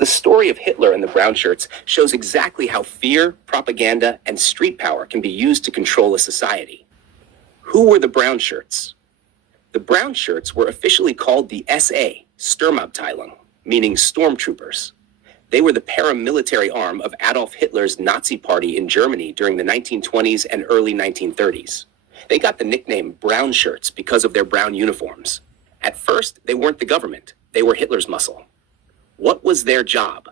the story of Hitler and the brown shirts shows exactly how fear, propaganda, and street power can be used to control a society. Who were the brown shirts? The brown shirts were officially called the SA, Sturmabteilung, meaning stormtroopers. They were the paramilitary arm of Adolf Hitler's Nazi Party in Germany during the 1920s and early 1930s. They got the nickname brown shirts because of their brown uniforms. At first, they weren't the government. They were Hitler's muscle. What was their job?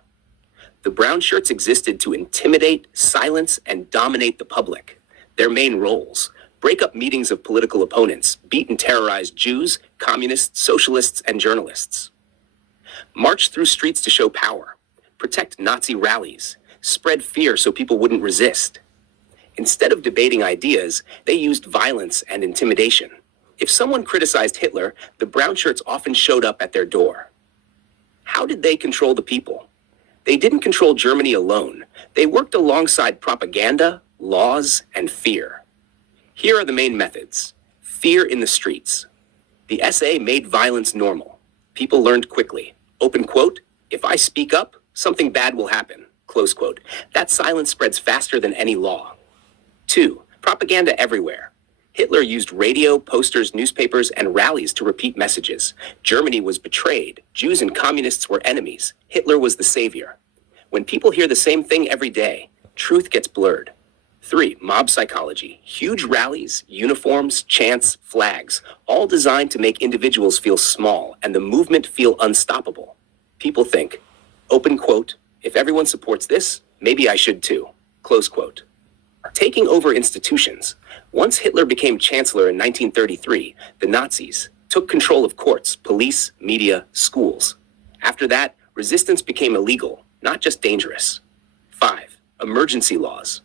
The brown shirts existed to intimidate, silence, and dominate the public. Their main roles: break up meetings of political opponents, beat and terrorize Jews, communists, socialists, and journalists. March through streets to show power. Protect Nazi rallies. Spread fear so people wouldn't resist. Instead of debating ideas, they used violence and intimidation. If someone criticized Hitler, the brown shirts often showed up at their door. How did they control the people? They didn't control Germany alone. They worked alongside propaganda, laws, and fear. Here are the main methods. Fear in the streets. The SA made violence normal. People learned quickly. Open quote, "If I speak up, something bad will happen." Close quote. That silence spreads faster than any law. 2. Propaganda everywhere. Hitler used radio, posters, newspapers, and rallies to repeat messages. Germany was betrayed. Jews and communists were enemies. Hitler was the savior. When people hear the same thing every day, truth gets blurred. 3. Mob psychology. Huge rallies, uniforms, chants, flags, all designed to make individuals feel small and the movement feel unstoppable. People think, open quote, "If everyone supports this, maybe I should too." Close quote. Taking over institutions. Once Hitler became chancellor in 1933, the Nazis took control of courts, police, media, schools. After that, resistance became illegal, not just dangerous. 5. Emergency laws.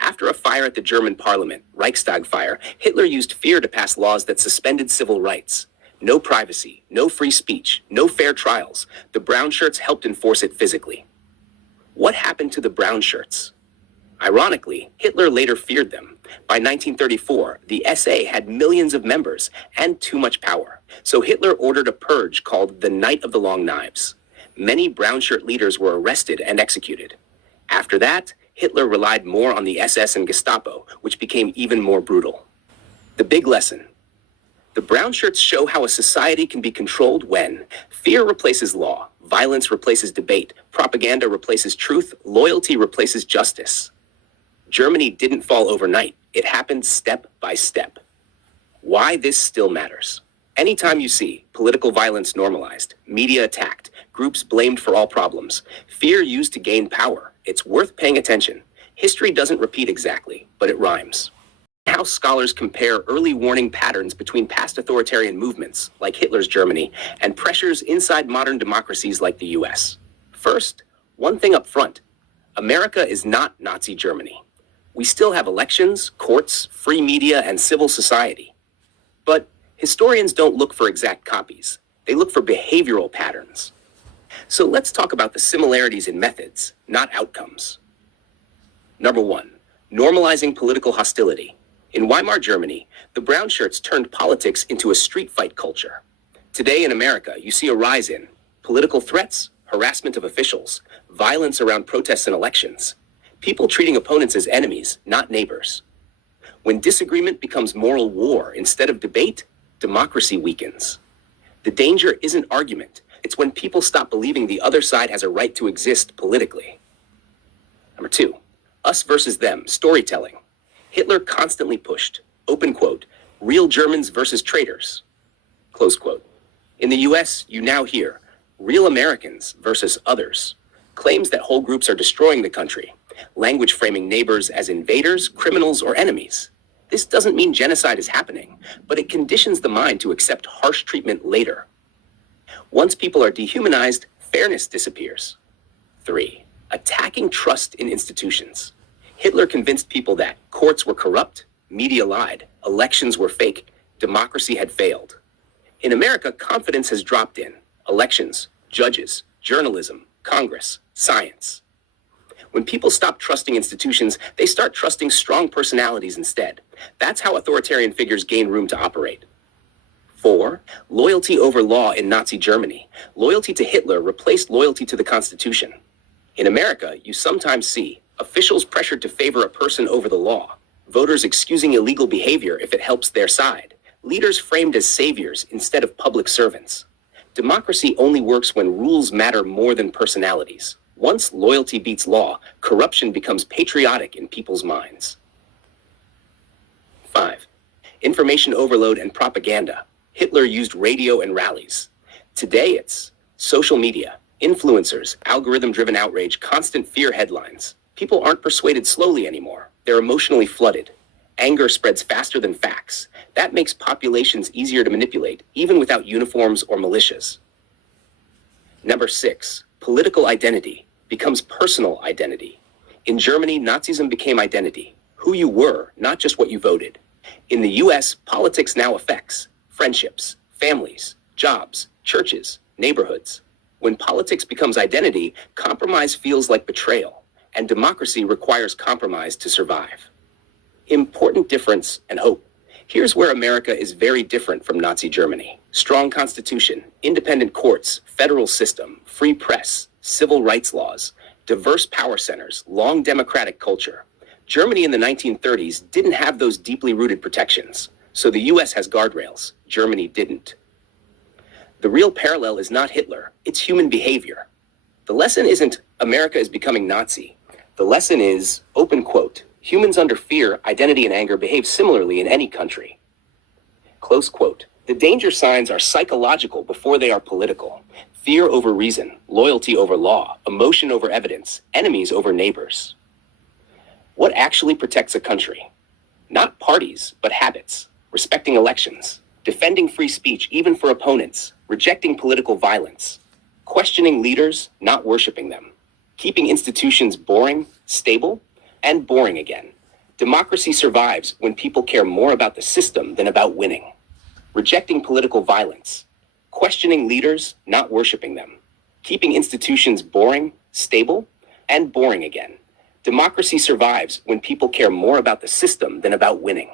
After a fire at the German parliament, Reichstag fire, Hitler used fear to pass laws that suspended civil rights. No privacy, no free speech, no fair trials. The brown shirts helped enforce it physically. What happened to the brown shirts? Ironically, Hitler later feared them. By 1934, the SA had millions of members and too much power. So Hitler ordered a purge called the Night of the Long Knives. Many brown shirt leaders were arrested and executed. After that, Hitler relied more on the SS and Gestapo, which became even more brutal. The big lesson. The brown shirts show how a society can be controlled when fear replaces law, violence replaces debate, propaganda replaces truth, loyalty replaces justice. Germany didn't fall overnight. It happened step by step. Why this still matters. Anytime you see political violence normalized, media attacked, groups blamed for all problems, fear used to gain power, it's worth paying attention. History doesn't repeat exactly, but it rhymes. How scholars compare early warning patterns between past authoritarian movements, like Hitler's Germany, and pressures inside modern democracies like the US. First, one thing up front. America is not Nazi Germany. We still have elections, courts, free media, and civil society. But historians don't look for exact copies. They look for behavioral patterns. So let's talk about the similarities in methods, not outcomes. Number 1, normalizing political hostility. In Weimar Germany, the brown shirts turned politics into a street fight culture. Today in America, you see a rise in political threats, harassment of officials, violence around protests and elections. People treating opponents as enemies, not neighbors. When disagreement becomes moral war instead of debate, democracy weakens. The danger isn't argument. It's when people stop believing the other side has a right to exist politically. Number 2, us versus them, storytelling. Hitler constantly pushed, open quote, "real Germans versus traitors," close quote. In the US, you now hear real Americans versus others, claims that whole groups are destroying the country, language framing neighbors as invaders, criminals, or enemies. This doesn't mean genocide is happening, but it conditions the mind to accept harsh treatment later. Once people are dehumanized, fairness disappears. 3, attacking trust in institutions. Hitler convinced people that courts were corrupt, media lied, elections were fake, democracy had failed. In America, confidence has dropped in elections, judges, journalism, Congress, science. When people stop trusting institutions, they start trusting strong personalities instead. That's how authoritarian figures gain room to operate. 4. Loyalty over law in Nazi Germany. Loyalty to Hitler replaced loyalty to the Constitution. In America, you sometimes see officials pressured to favor a person over the law, voters excusing illegal behavior if it helps their side, leaders framed as saviors instead of public servants. Democracy only works when rules matter more than personalities. Once loyalty beats law, corruption becomes patriotic in people's minds. 5. Information overload and propaganda. Hitler used radio and rallies. Today it's social media, influencers, algorithm-driven outrage, constant fear headlines. People aren't persuaded slowly anymore. They're emotionally flooded. Anger spreads faster than facts. That makes populations easier to manipulate, even without uniforms or militias. Number 6, political identity becomes personal identity. In Germany, Nazism became identity. Who you were, not just what you voted. In the US, politics now affects friendships, families, jobs, churches, neighborhoods. When politics becomes identity, compromise feels like betrayal, and democracy requires compromise to survive. Important difference and hope. Here's where America is very different from Nazi Germany. Strong constitution, independent courts, federal system, free press, civil rights laws, diverse power centers, long democratic culture. Germany in the 1930s didn't have those deeply rooted protections, so the US has guardrails. Germany didn't. The real parallel is not Hitler, it's human behavior. The lesson isn't America is becoming Nazi. The lesson is, open quote, humans under fear, identity, and anger behave similarly in any country. Close quote. The danger signs are psychological before they are political. Fear over reason, loyalty over law, emotion over evidence, enemies over neighbors. What actually protects a country? Not parties, but habits. Respecting elections, defending free speech even for opponents, rejecting political violence, questioning leaders, not worshiping them, keeping institutions boring, stable, and boring again. Democracy survives when people care more about the system than about winning. Rejecting political violence, questioning leaders, not worshiping them, keeping institutions boring, stable, and boring again. Democracy survives when people care more about the system than about winning.